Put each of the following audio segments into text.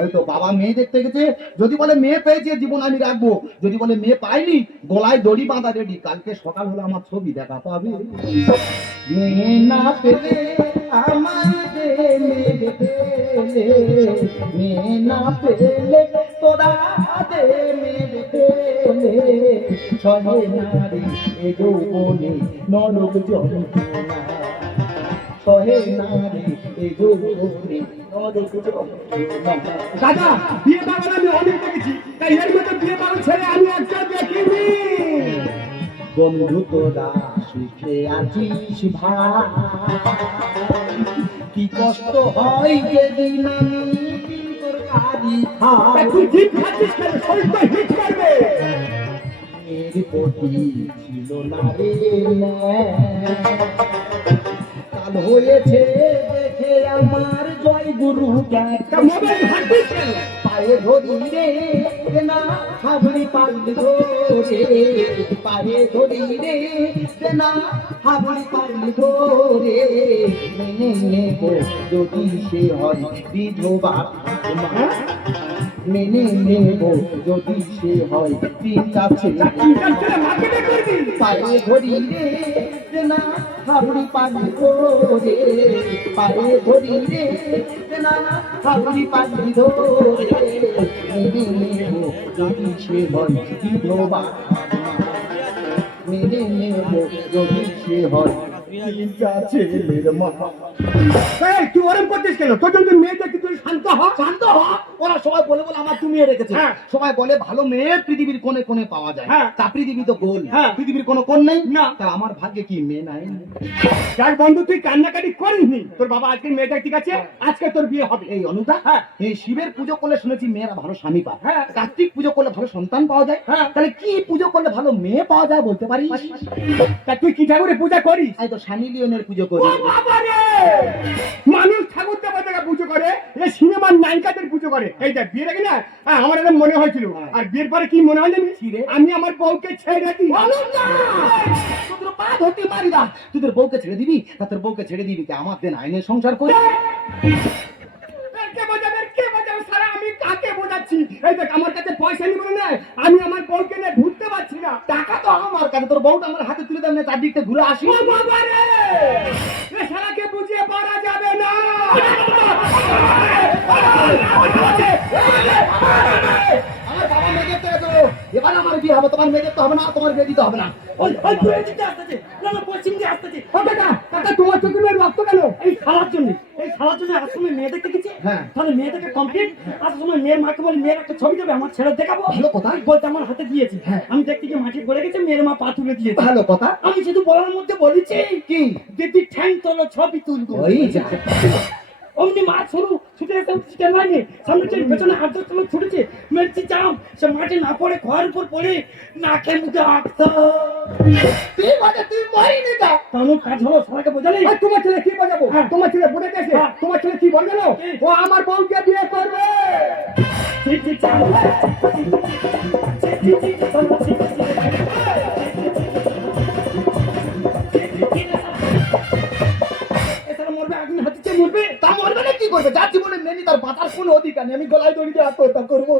ওই তো বাবা মেয়ে দেখতে গেছে, যদি বলে মেয়ে পেয়েছে জীবন আমি রাখবো, যদি বলে মেয়ে পাইনি গলায় দড়ি বাঁধা রেডি, কালকে সকাল হলে আমার ছবি দেখা পাবে। মেয়ে না পেলে আমার মেয়ে পেলে, মেয়ে না পেলে তোরা দে মেয়ে পেলে, সহে নারী এ যৌবনে নরক যন্ত্রণা, সহে নারী এ যৌবনে নরক যন্ত্রণা। দাদা বিয়ে বাগান আমি অনেক দেখেছি, তাই এর মধ্যে বিয়ে বাগান ছেড়ে আমি একটা দেখিনি। বন্ধু তোরা সুখে আছিস ভাই, কি কষ্ট হয় যেদিন আমি দিন তরকারি খাই, তুই ঠিক খাচ্ছিস কেন? শরীরটা হিট করবে। এর প্রতি ছিল না রে ন্যায়। কাল হয়েছে দেখে আমার জয় গুরু জ্ঞান, তা মোবাইল ঘাটছিস কেন? পায়ে ধরি রে না হাবড়ি পাগলি ধরে, পায়ে ধরি রে না হাবড়ি পাগলি ধরে, মেনে নেব যদি সে হয় বিধবা মা, মেনে নেব যদি সে হয় পিতা ছেলে, চিন্তা ছেড়ে মার্কেটে করবি। পায়ে ধরি রে না হাবড়ি পাগলি ধরে, পায়ে ধরি রে না হাবড়ি পাগলি ধরে, মেনে নেব যদি সে হয় বিধবা, মেনে নেব যদি সে হয় পিতা ছেলের মা। এই, তুই ওরম করছিস কেন? তোর জন্য মেয়ে দেখি, তুই শান্ত হ। শান্ত হ। ওরা সবাই বলে বলে আমার তুমি রেখেছে, হ্যাঁ। সবাই বলে ভালো মেয়ে পৃথিবীর কোণে কোণে পাওয়া যায়, হ্যাঁ। তা পৃথিবী তো গোল, হ্যাঁ। পৃথিবীর কোনো কোণ নেই না। তা আমার ভাগ্যে কি মেয়ে নাই? যাক বন্ধু, তুই কান্নাকাটি করিসনি। তোর বাবা আজকে মেয়েটা ঠিক আছে, আজকে তোর বিয়ে হবে। এই অনুদা, হ্যাঁ। এই শিবের পুজো করলে শুনেছি মেয়েরা ভালো স্বামী পায়, হ্যাঁ। কার্তিক পুজো করলে ভালো সন্তান পাওয়া যায়, হ্যাঁ। তাহলে কি পুজো করলে ভালো মেয়ে পাওয়া যায় বলতে পারিস? তা তুই কি ঠাকুরের পূজা করিস? আমি তো সানি লিওনের পুজো ও করি। বাবা রে! মানুষ ঠাকুর দেবতাকে পুজো করে, এ সিনেমার নায়িকাদের পুজো করে। এই দেখ বিয়ের আগে না আমার এরকম মনে হয়েছিল, আর বিয়ের পরে কি মনে হয় জানিস? কি রে? আমি আমার বউকে ছেড়ে দিই। অনুদা, তোদের পা ধরতে মারি না, তোদের বউকে ছেড়ে দিবি, তা তোর বউকে ছেড়ে দিবি কি আমার দেন আইনের সংসার করে? কে বোঝাবে, কে বোঝাবে সারা? আমি কাকে বোঝাচ্ছি? এই দেখ আমার কাছে পয়সা নিয়ে বলে নাই, আমি আমার বউকে নিয়ে ঘুরতে পারছি না। টাকা তো আমার কাছে, তোর বউটা আমার হাতে তুলে দেন, চারদিকটা ঘুরে আসি। ও বাবা রে! এ শালাকে বুঝিয়ে পারা যাবে না। আমার বাবা মেয়ে দেখতে গেছো, এবার আমার বিয়ে হবে, তোমার মেয়ে দেখতে হবে না, তোমার বিয়ে দিতে হবে না। ওই ওই তুই এদিকে আসতেছে, না না পশ্চিম দিয়ে আসতেছে। ও কাকা, কাকা তোমার চোখে মেয়ে রক্ত কেন? এই শালার জন্য, এই শালার জন্য আসার সময় মেয়ে দেখতে গেছি। হ্যাঁ। তাহলে মেয়েটাকে কমপ্লিট আসার সময় মেয়ের মাকে বলি মেয়ের একটা ছবি দেবে, আমার ছেলে দেখাবো। ভালো কথা। বলতে আমার হাতে দিয়েছি, হ্যাঁ। আমি দেখতে গিয়ে মাটি পড়ে গেছে, মেয়ের মা পা তুলে দিয়েছে। ভালো কথা। আমি শুধু বলার মধ্যে বলেছি কি? দিদি ঠ্যাং তোলো ছবি তুলবো। ওই যা। অমনি মা শুরু ছুটে এসে উঠছে লাইনে, সামনে চেয়ে পেছনে হাত ধরে তোমার ছুটেছে, মেরেছি জাম, সে মাঠে না পড়ে ঘরের উপর পড়ে নাকে মুখে আটকা। তুই মানে তুই মরিনি তা? তেমন কাজ হলো, সবাইকে বোঝালে। আর তোমার ছেলে কি বাজাবো? হ্যাঁ। তোমার ছেলে পড়ে গেছে, হ্যাঁ। তোমার ছেলে কি বল জানো? কি? ও আমার বউকে বিয়ে করবে। ঠিক ঠিক চাল। এছাড়া মরবে, আগুন হাতিতে মরবে। তা মরবে না কি করবে? যার জীবনে মেনি তার বাঁচার কোনো অধিকার নেই, আমি গলায় দড়ি দিয়ে আত্মহত্যা করবো।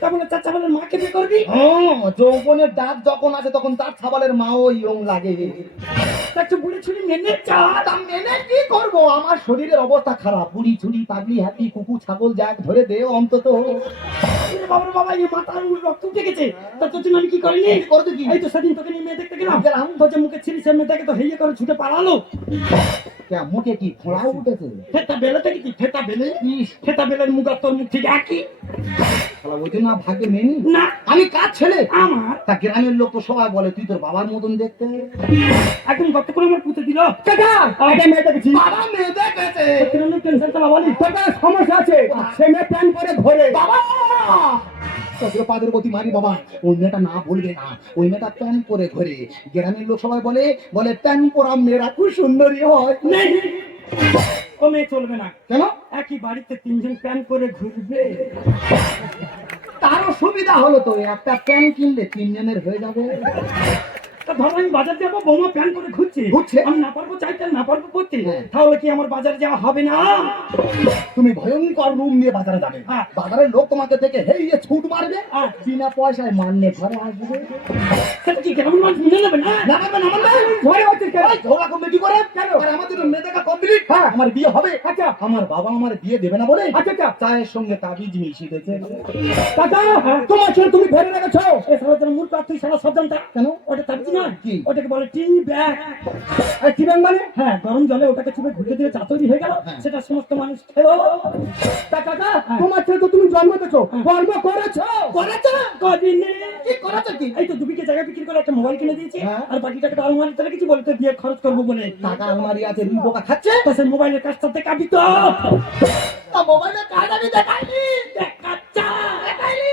তারপরে চাচা বলে মাকে বিয়ে করবি। হ্যাঁ, যৌবনের ডাক যখন আছে তখন তার ছাবালের মাও ইয়ং লাগে। একটু বুড়ি ছুড়ি মেনে চা। তা মেনে কি করবো? আমার শরীরের অবস্থা খারাপ, বুড়ি ছুড়ি পাগলি হাতি কুকুর ছাগল যাক ধরে দে অন্তত। বাবার বাবা এই মাথার রক্ত উঠে গেছে, তা তোর জন্য আমি কি করিনি? করতে কি? এই তো সেদিন তোকে নিয়ে মেয়ে দেখতে গেলাম, গেলাম। তোর যে মুখে ছিলি সে মেয়েটাকে তো হেয়ে করে ছুটে পালালো। কে মুখে কি খোঁড়া উঠেছে? ফেতা বেলাতে কি ফেতা বেলে, ফেতা বেলের মুখ আর তোর মুখ ঠিক একই। শালা ওই জন্য ভাগ্যে মেনি। না আমি কার ছেলে? আমার তা গ্রামের লোক তো সবাই বলে তুই তোর বাবার মতন দেখতে। একদম গত করে আমার পুঁতে দিল। কাকা, আগে মেয়ে দেখেছি, বাবা মেয়ে দেখেছে। টেনশন তো বাবা নি, তোর কাছে সমস্যা আছে। সে মেয়ে প্ল্যান করে ঘরে বাবা তোদের পাদের প্রতি মারি বাবা, ওই মেয়েটা না বলবে না, ওই মেয়েটা প্যান করে ঘরে। গ্রামের লোক সবাই বলে বলে প্যান পরা মেয়েরা খুব সুন্দরী হয়। নেই, ও মেয়ে চলবে না। কেন? একই বাড়িতে তিনজন প্ল্যান করে ঘুরবে। তারও সুবিধা হলো তো, একটা প্যান কিনলে তিনজনের হয়ে যাবে। তা ধরো আমি বাজার যাবো, বৌমা প্যান করে ঘুরছে, ঘুরছে? আমি না পারবো চাইতে, না পারবো পড়তে, হ্যাঁ। তাহলে কি আমার বাজারে যাওয়া হবে না? তুমি ভয়ঙ্কর রুম নিয়ে বাজারে যাবে, হ্যাঁ। বাজারের লোক তোমাকে দেখে হেই যে ছুট মারবে, হ্যাঁ। বিনা পয়সায় মান্যে ঘরে আসবে। সেটা কি কেমন মানুষ মেনে নেবে না? না মানবে, না মানবে। ঘরে হচ্ছে কেন? এই ঝগড়া করবে কি করে? কেন? আর আমাদের তো মেয়ে দেখা কমপ্লিট, হ্যাঁ আমার বিয়ে হবে। আচ্ছা আমার বাবা আমার বিয়ে দেবে না বলে আচ্ছা আচ্ছা চায়ের সঙ্গে তাবিজ মিশিয়ে দিয়েছে। কাকা, তোমার ছেলে তুমি ভেবে রেখেছো। এ সারা যেন মূর্খ, তুই সারা সব জানতা কেন? ওটা তাবিজ না, কি? ওটাকে বলে টি ব্যাগ। এই কি ব্যাং মানে? হ্যাঁ, গরম জলে ওটাকে চুপে ঘুরে দিয়ে চা তৈরি হয়ে গেল, হ্যাঁ। সেটা সমস্ত মানুষ খেলো। তা কাকা, তোমার ছেলে তো তুমি জন্ম দিয়েছো, কর্ম করেছো। করেছো কদিনে? কি করেছো কি? এই তো দুবিকে জায়গা বিক্রি করে একটা মোবাইল কিনে দিয়েছি, হ্যাঁ। আর বাকি টাকাটা আলমারিতে রেখেছি, বলে তো বিয়ে খরচ করবো বলে। টাকা আলমারি আছে, রুই পোকা খাচ্ছে। তো সেই মোবাইলের কাজটা দেখাবি তো? তা মোবাইলে কাজ আমি দেখাইনি। দেখাচ্ছা দেখাইলি?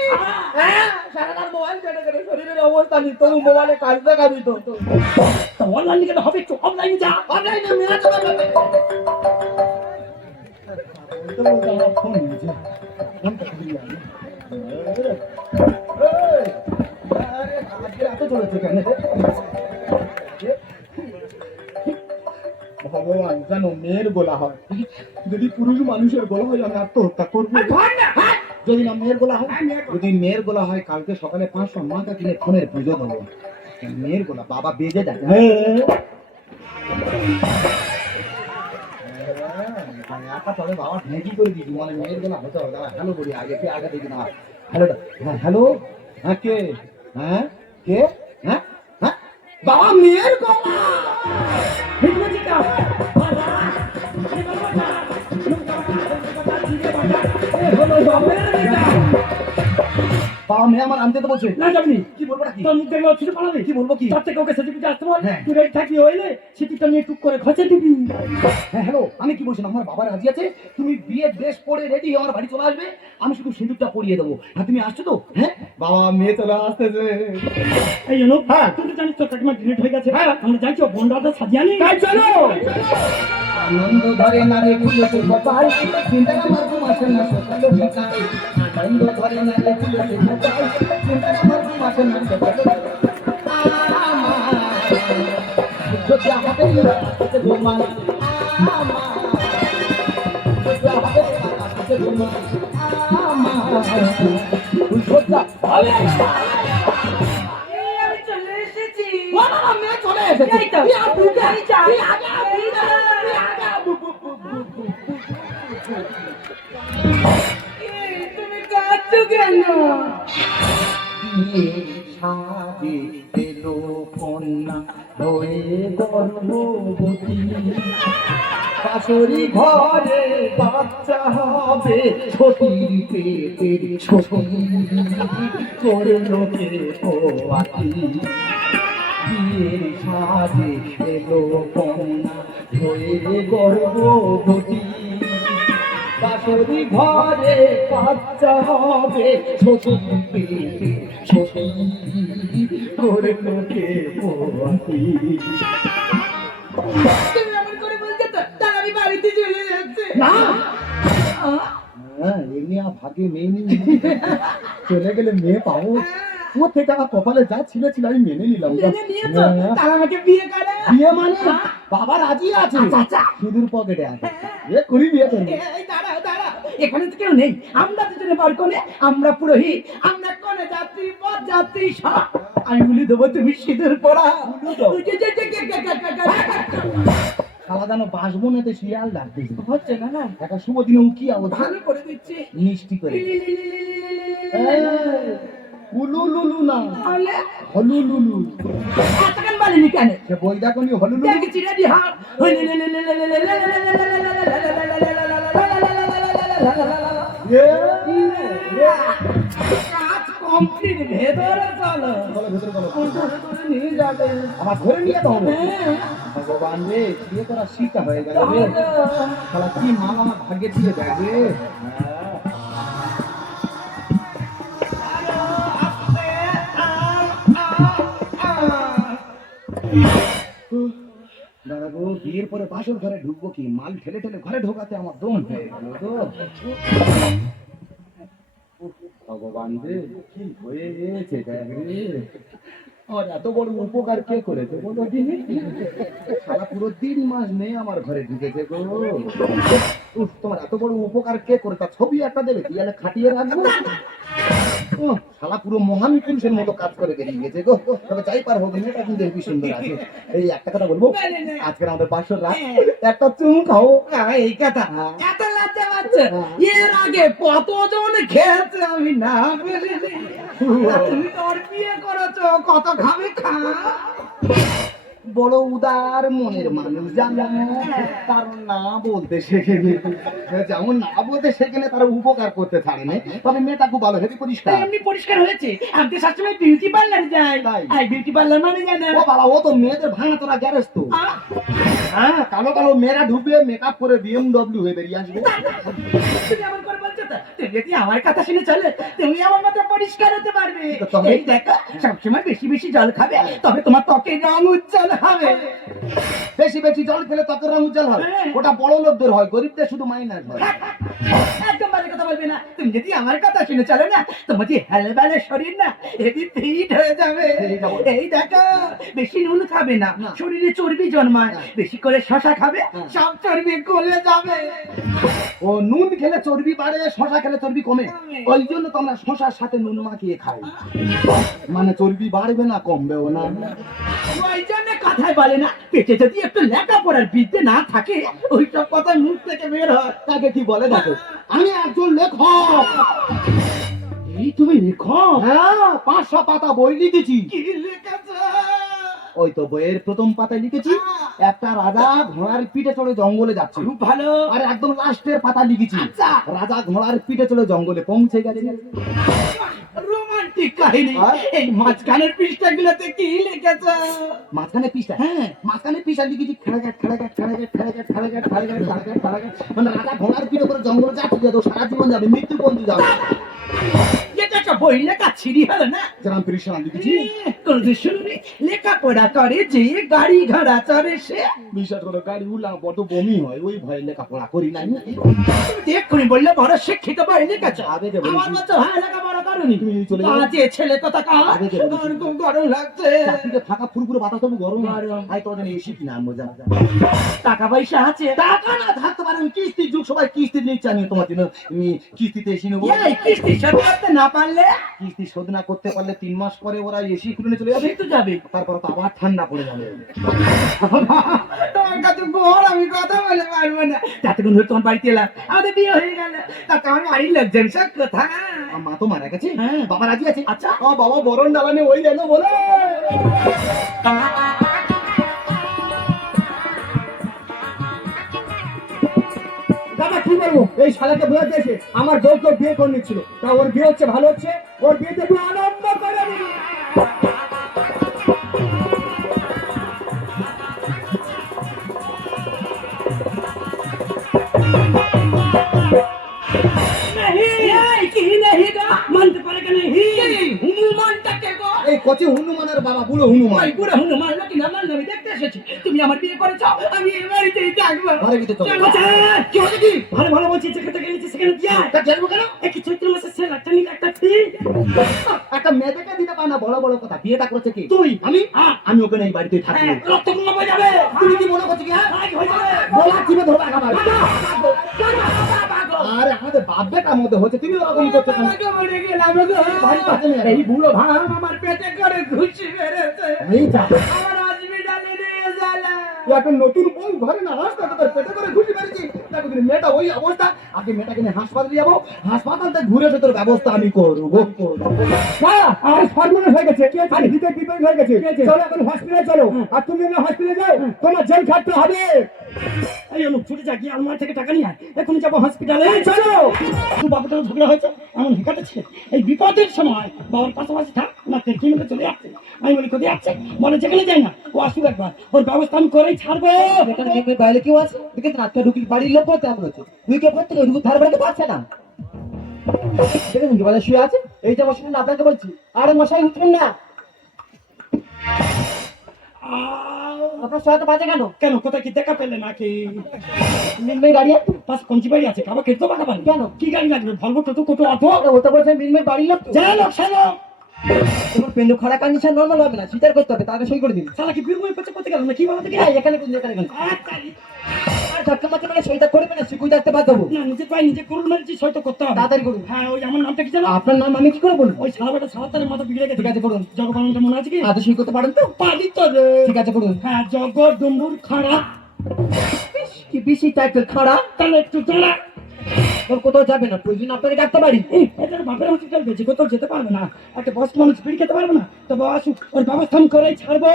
হ্যাঁ, সারাদিন মোবাইল কেটে কেটে শরীরের অবস্থা নেই, তবু মোবাইলে কাজ দেখাবি তো। তো অনলাইনে গেলে হবে, একটু অনলাইনে যা। অনলাইনে মেলা তো করবে। তো বলতে আমার ফোন নিয়েছে, ফোনটা খুলে আনি। এই, আরে আজকে এত চলেছে কেন? ভগবান, জানো মেয়ের গোলা হয়, যদি পুরুষ মানুষের গোলা হয় আমি আত্মহত্যা করবো। যদি না মেয়ের গোলা হয়, যদি মেয়ের গোলা হয়, কালকে সকালে 500 মাথা কিনে ফোনের পুজো দেবো। মেয়ের গোলা বাবা বেজে যাচ্ছে। একা তবে বাবা ঢেঁকি করে দিয়েছি, মানে মেয়ের গোলা হতে হবে। দাঁড়া, হ্যালো বলি আগে, কে আগে দেখি না। হ্যালো, হ্যাঁ হ্যালো, হ্যাঁ কে, হ্যাঁ কে, হ্যাঁ হ্যাঁ বাবা মেয়ের গোলা। ঠিক বলছি তো? বাবা, এই বাবাটা, বাবা, জিরে বাটা, এ হলো বাবার বেটা। বাবা মেয়ে আমার আনতে তো বলছে। না যাবনি, কি বলবো নাকি? তোর মুখ দেখলে কিছু পালাবি? কি বলবো কি? তার থেকে ওকে সেদিকে আসতে বল, হ্যাঁ। তুই রেডি থাকবি, হইলে সেটিটা নিয়ে টুক করে খসে দিবি। হ্যাঁ হ্যালো, আমি কি বলছিলাম, আমার বাবা রাজি আছে, তুমি বিয়ের ড্রেস পরে রেডি আমার বাড়ি চলে আসবে, আমি শুধু সিঁদুরটা পরিয়ে দেবো। হ্যাঁ তুমি আসছো তো? হ্যাঁ বাবা মেয়ে চলে আসতেছে। এই জন্য হ্যাঁ। তুই তো জানিস তো কাকিমা ডিলেট হয়ে গেছে, হ্যাঁ। আমরা যাইছো বন্ডাটা সাজিয়ে আনি। তাই চলো। আনন্দ ধরে না রে খুলেছে কপাল, চিন্তা আমার ঘুমাছে না সকালে বিকাল। আনন্দ ধরে না রে খুলেছে কপাল, চিন্তা আমার ঘুমাছে না সকালে বিকাল। যদি আমাদের রাতে ঘুমাই, যদি আমাদের রাতে ঘুমাই, আমি চলে এসেছি। মেয়ে চলে এসেছে। এই তো, তুই আগে, এই তো, তুই আগে, এই তো। তুই আগে। এই, তুমি কাঁদছো কেন? সাজে এলো কন্যা হয়ে গর্ভবতী, শাশুড়ি ঘরে বাচ্চা হবে, সতীর পেটের সতী করলো কে পোয়াতি। বিয়ের সাজে এলো কন্যা হয়ে গর্ভবতী, শাশুড়ি ঘরে বাচ্চা হবে, সতী পেটে সতী করলো কে পোয়াতি। তুমি এমন করে বলছো তো, তার আমি বাড়িতে চলে যাচ্ছে। না হ্যাঁ, এমনি ভাগে মেয়ে নেই, চলে গেলে মেয়ে পাবো। ও থেকে আমার কপালে যা ছিল ছিল আমি মেনে নিলাম। মেনে নিয়েছো? হ্যাঁ। তার আমাকে বিয়ে করে? বিয়ে মানে বাবা রাজি আছে, আচ্ছা। সিঁদুর পকেটে আছে, এ করি বিয়ে করবি। এই দাঁড়াও দাঁড়াও, এখানে তো কেউ নেই, আমরা দুজনে বার করে, আমরা পুরোহিত, আমরা কনে যাত্রী পথ যাত্রী সব। আমি বলি দেবো, তুমি সিঁদুর পড়া। খালা যেন বাসবো না, শিয়াল ডাকবে। হচ্ছে না না, একটা শুভ দিনে উকি আবো ভালো করে দিচ্ছি। মিষ্টি করে। হুলুলুলু না, তাহলে হলুলুলু। এতক্ষণ বলিনি কেন? সে বই দেখো নি, হলুলুলু। দেখেছি রেডি হাও। কাজ কমপ্লিট, ভেতরে চলো। বলো, ভেতরে বলো। ভেতরে নিয়ে যাবে। আমার ধরে নিয়ে তো হবে। হ্যাঁ। ভগবান রে, বিয়ে করা শিক্ষা হয়ে গেল রে। শালা কি মাল আমার ভাগ্যে দিয়ে দেয় রে। দাদা গো, বিয়ের পরে বাসর ঘরে ঢুকবো কি, মাল ঠেলে ঠেলে ঘরে ঢোকাতে আমার দম হয়ে গেল তো। ভগবান রে, কি হয়েছে দেখ রে। আর এত বড় উপকার কে করেছে বলো দিনি? সারা পুরো 3 মাস নেই আমার ঘরে ঢুকেছে গো। উফ, তোমার এত বড় উপকার কে করে? তার ছবি একটা দেবে, দেয়ালে খাটিয়ে রাখবো। উহ, শালা পুরো মহান পুরুষের মতো কাজ করে বেরিয়ে গেছে গো। তবে যাই পার হোক, মেয়েটা কিন্তু হেবি সুন্দর আছে। এই একটা কথা বলবো, আজকে আমাদের বাসর রাত, একটা চুম খাও। এই কথা এত লজ্জা পাচ্ছে, এর আগে কতজন খেয়েছে আমি না বলিনি। আর তুমি তো ওর বিয়ে করেছো, কত খাবে খা। বড় উদার মনের মানুষ জানো, তার না বলতে শেখেনি। যেমন না বলতে শেখেনে তার উপকার করতে ছাড়েনি। তবে মেয়েটা খুব ভালো, হেবি পরিষ্কার। এমনি পরিষ্কার হয়েছে। আমি তো সবসময় বিউটি পার্লার যাই। তাই? আর বিউটি পার্লার মানে জানা ও বাবা, ও তো মেয়েদের ভাঙা তোরা গ্যারেজ তো। হ্যাঁ, কালো কালো মেয়েরা ঢুকবে, মেকআপ করে BMW হয়ে বেরিয়ে আসবে। তুমি এমন করে বলছো তো? তুমি যদি আমার কথা শুনে চলে, তুমি আমার মতো পরিষ্কার হতে পারবে। তো তবে- এই দেখো, সবসময় বেশি বেশি জল খাবে, তবে তোমার ত্বকের রং উজ্জ্বল হবে। বেশি বেশি জল খেলে ত্বকের রং উজ্জ্বল হয়? হ্যাঁ। ওটা বড় লোকদের হয়, গরিবদের শুধু মাইনাস হয়। একদম বাজে কথা বলবে না। তুমি যদি আমার কথা শুনে চলো না, তোমার যে হেলে বেলে শরীর না, এটি ফিট হয়ে যাবে। এইটা বলো। এই দেখো, বেশি নুন খাবে না, না। শরীরে চর্বি জন্মায়। হ্যাঁ। বেশি করে শশা খাবে, হ্যাঁ। সব চর্বি গলে যাবে। ও নুন খেলে চর্বি বাড়ে, শশা খেলে চর্বি কমে। কমে। ওই জন্য তো আমরা শশার সাথে নুন মাখিয়ে খাই, মানে চর্বি বাড়বে না, কমবেও না। ওই জন্য কথায় বলে না, পেটে যদি একটু লেখাপড়ার বিদ্যে না থাকে, ওইসব কথা মুখ থেকে বের হয়। তাকে কি বলে দেখো, আমি একজন লেখক। এই তুমি লেখো? হ্যাঁ, 500 পাতা বই লিখেছি। কি লিখেছ? ওই তো বইয়ের প্রথম পাতায় লিখেছি, একটা রাজা ঘোড়ার পিঠে চড়ে জঙ্গলে যাচ্ছে। খুব ভালো। আর একদম লাস্টের পাতা লিখেছি, আচ্ছা। রাজা ঘোড়ার পিঠে চড়ে জঙ্গলে পৌঁছে গেছে। রোমান্টিক কাহিনী। হ্যাঁ। এই মাঝখানের পৃষ্ঠাগুলোতে কি লিখেছ? মাঝখানে পৃষ্ঠা, হ্যাঁ। মাঝখানে পৃষ্ঠা লিখেছি খেড়াঘাট খেড়াঘাট খেড়াঘাট খেড়াঘাট খেড়াঘাট খেড়াঘাট খেড়াঘাট খেড়াঘাট। মানে রাজা ঘোড়ার পিঠে করে জঙ্গলে যাচ্ছে, যে তো সারা জীবন যাবে, মৃত্যু পর্যন্ত যাবে। এটা একটা বই লেখা ছিড়ি হলো না? যেরকম পৃষ্ঠা লিখেছি। কোনদিন শুনুনি, লেখাপড়া করে যে গাড়ি ঘোড়া চড়ে সে। বিশ্বাস করো, গাড়ি উঠলাম বড় বমি হয়, ওই ভয়ে লেখাপড়া করি নাই। তুমি এক্ষুনি বললে বড় শিক্ষিত বই লিখেছ। আগে যে বলেছি। আমার মতো হ্যাঁ লেখাপড়া করনি। তুমি চলে যাও। বাজে ছেলে কথা কা। আগে যে বলেছি। আমার খুব গরম লাগছে। চাকরিতে ফাঁকা ফুরফুরে বাতাস তবু গরম। গরম। আই তো জানি এসি কিনা আনবো, যা যা। টাকা পয়সা আছে? টাকা না থাকতে পারে, আমি কিস্তির যুগ, সবাই কিস্তি নিচ্ছে, আমি তোমার জন্য আমি কিস্তিতে এসি নেবো। এই কিস্তি শোধ করতে না পারলে কিস্তি শোধ না করতে পারলে 3 মাস পরে ওরা এসি খুলে চলে যাবে, সে তো যাবে। তারপর তো আবার ঠান্ডা পড়ে যাবে। তোমার কাছে বল, আমি কথা বলে পারবো না। যতক্ষণ ধরে তোমার বাড়িতে এলাম, আমাদের বিয়ে হয়ে গেল, তাতে আমার বাড়ির লোকজন সব কোথায়? আমার মা তো মারা গেছে, হ্যাঁ। বাবা রাজি আছে। আচ্ছা। বাবা বরণ ডালানে ওই যেন বলে। দাদা কি বলবো, এই শালাকে বোঝা দিয়েছে আমার বউকে বিয়ে করে নিচ্ছিল, তা ওর বিয়ে হচ্ছে, ভালো হচ্ছে, ওর বিয়েতে একটু আনন্দ করে দিবি। नहीं কি नहीं গো, মানতে পারে কেন হনুমানটাকে গো। এই কচি হনুমানের বাবা, বুড়ো হনুমান। ওই বুড়ো হনুমান নাকি না মান, আমি দেখতে এসেছি। তুমি আমার বিয়ে করেছো, আমি এই বাড়িতেই থাকবো। ঘরে ভিতরে চলো। চলো, চল। কি হয়েছে কি? ভালো ভালো বলছি, যেখানে থেকে নিচ্ছি সেখানে দিয়ে আয়। তা দেখবো কেন? একই চৈত্র মাসে সে একটা নিলে একটা ফি। একটা মেয়েদেরকে দিতে পারে না, বড় বড় কথা। বিয়েটা করছে কি? তুই আমি হ্যাঁ। আমি ওখানে এই বাড়িতে থাকি। রক্তগুলো বয়ে যাবে। তুমি কি মনে করছো কি? হ্যাঁ, আয়, হয়ে যাবে। গলা চিপে ধরবো একেবারে। আরে আমাদের বাপ বেটার মধ্যে হচ্ছে, তুমি ওরকম করছো কেন? আমাকে মরে গেলাম গো। বাড়ি পাশে নিয়ে এই বুড়ো ভাম আমার পেটে করে ঘুষি মেরেছে। এই যা, আমার হসপিটালে নিয়ে জ্বালা। একটা নতুন বউ ঘরে না আসতে তোর পেটে করে ঘুষি মেরেছি। দেখো তুমি মেয়েটা ওই অবস্থা, আগে মেয়েটাকে নিয়ে হাসপাতালে যাবো, হাসপাতাল থেকে ঘুরে এসে তোর ব্যবস্থা আমি করবো। আর সর্বনাশ হয়ে গেছে, আর হিতে বিপরীত হয়ে গেছে। চলো এখন হসপিটালে চলো, আর তুমি না হসপিটালে যাও, তোমার জেল খাটতে হবে। এই অনুপ ছুটে যা, গিয়ে আলমারি থেকে টাকা নিয়ে আয়। এখনই যাবো হসপিটালে। চলো। তুই বাবুটার ঝগড়া হয়েছে, এমন হেকাতে ছিল। এই বিপদের সময় বাবার পাশাপাশি থাক না, তেলকি মেরে চলে যাচ্ছে। আমি বলি কোথায় যাচ্ছে, বলে যেখানে যাই না, ও আসুক একবার, ওর ব্যবস্থা আমি করেই ছাড়বো। এখানে মেয়ের বাইরে কেউ আছে দেখে তো রাতটা ঢুকি বাড়ির লোক পড়তে এমন হচ্ছে দুইকে পড়তে ঢুকি ধার বাড়িতে পারছে না দেখেন কি বলে শুয়ে আছে এই যে বসে না আপনাকে বলছি আরে মশাই উঠুন না আপনার সহায়তা বাজে কেন কেন, কোথায় কি দেখা পেলে নাকি? মিনময় গাড়ি আছে পাশ কঞ্চি বাড়ি আছে, খাবার খেতে পাকা পানি। কেন? কি গাড়ি লাগবে? ভলভো, টোটো, কোটো, অটো? ওটা বলছে মিনময় বাড়ির লোক তো। যা লোক সালো, তোমার পেন্ডু খাড়া কন্ডিশন নর্মাল হবে না, স্বীকার করতে হবে, তাহলে সই করে দিন। শালা কি বীরভূমি পেছে করতে গেল না কি বলতে কি? এই, এখানে কোন এখানে কোন আর ধাক্কা মারতে মানে সইটা করবে না, শিখুই থাকতে বাধ্য হবো। না নিজে পাই নিজে করুন মেরেছি সই তো করতে হবে। তাড়াতাড়ি করুন। হ্যাঁ ওই আমার নামটা কি জানো? আপনার নাম আমি কি করে বলবো? ওই শালা বেটা শালা তার মাথা বিগড়ে গেছে। ঠিক আছে করুন। জগপালনটা মনে আছে কি? আদৌ সই করতে পারেন তো? পারি তো রে। ঠিক আছে করুন। হ্যাঁ জগডম্বুর খাড়া। কি বেশি টাইটেল খাড়া, তাহলে একটু দাঁড়া। ওর কোথাও যাবে না, প্রয়োজন আপনাকে ডাকতে পারি। এটার বাপের হসপিটাল বেঁচে কোথাও যেতে পারবে না, একটা বস মানুষ বিড়ি খেতে পারবে না, তো আসুক ওর ব্যবস্থা আমি করেই ছাড়বো।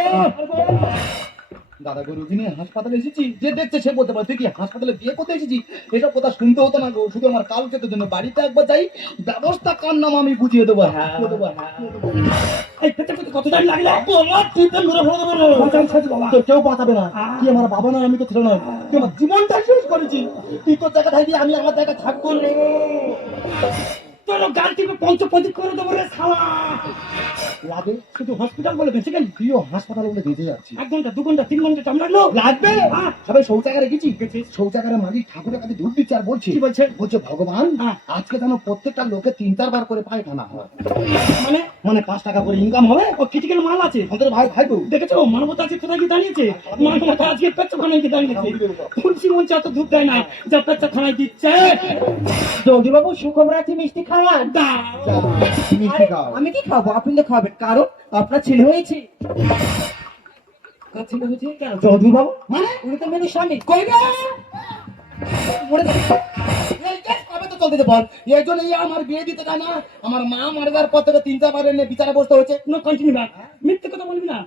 দাদা গো রোগী নিয়ে হাসপাতালে এসেছি, যে দেখছে সে বলতে পারে তুই কি হাসপাতালে বিয়ে করতে এসেছি? এসব কথা শুনতে হতো না গো, শুধু আমার কাল কেটের জন্য বাড়িতে একবার যাই, ব্যবস্থা কার নাম আমি বুঝিয়ে দেবো। হ্যাঁ দেবো, হ্যাঁ এই পেতে পেতে কত টাইম লাগলে? বাঁচান সাথে বাবা। তো কেউ বাঁচাবে না, কি আমার বাবা নয়, আমি তো ছিল না, তুই আমার জীবনটা শেষ করেছি। তুই তোর জায়গা থাকবি, আমি আমার জায়গা থাকবো না। তোর গাল টিপে পঞ্চপতি করে দেবো রে শালা। লাগে শুধু হসপিটাল বলে বেঁচে গেলি। তুইও হাসপাতালে বলে বেঁচে যাচ্ছি। 1 ঘন্টা 2 ঘন্টা 3 ঘন্টা টাইম লাগলো। লাগবে হ্যাঁ। সবাই শৌচাগারে গেছি, শৌচাগারের মালিক ঠাকুরের কাছে ধূপ দিচ্ছে আর বলছে কি বলছে? বলছে ভগবান হ্যাঁ। আজকে যেন প্রত্যেকটা লোকে 3-4 বার করে পায়খানা হয়, মানে মানে 5 টাকা করে ইনকাম হবে। ও ক্রিটিক্যাল মাল আছে। আমাদের ভাই ভাই তো দেখেছো মানবতা আছে কোথায় গিয়ে দাঁড়িয়েছে? মানবতা আজকে পেচ্ছাখানায় গিয়ে দাঁড়িয়েছে। তুলসী মঞ্চে এত দুধ দেয় না, যা পেচ্ছাখানায় দিচ্ছে। যোগী বাবু সুখবর আছে, মিষ্টি খাওয়ান। দাও। মিষ্টি খাও। আমি কি খাবো? আপনি তো খাবেন, কারণ আপনার ছেলে হয়েছে। কার ছেলে হয়েছে? কেন যোগী বাবু? মানে উনি তো মেনু স্বামী। কই রে? এই কেস কবে তো চলতেছে বল? এই জন্যই আমার বিয়ে দিতে চায় না, আমার মা মারা যাওয়ার পর থেকে 3-4 বার এনে বিচারে বসতে হয়েছে। নো কন্টিনিউ মিথ্যে কথা বলবি না।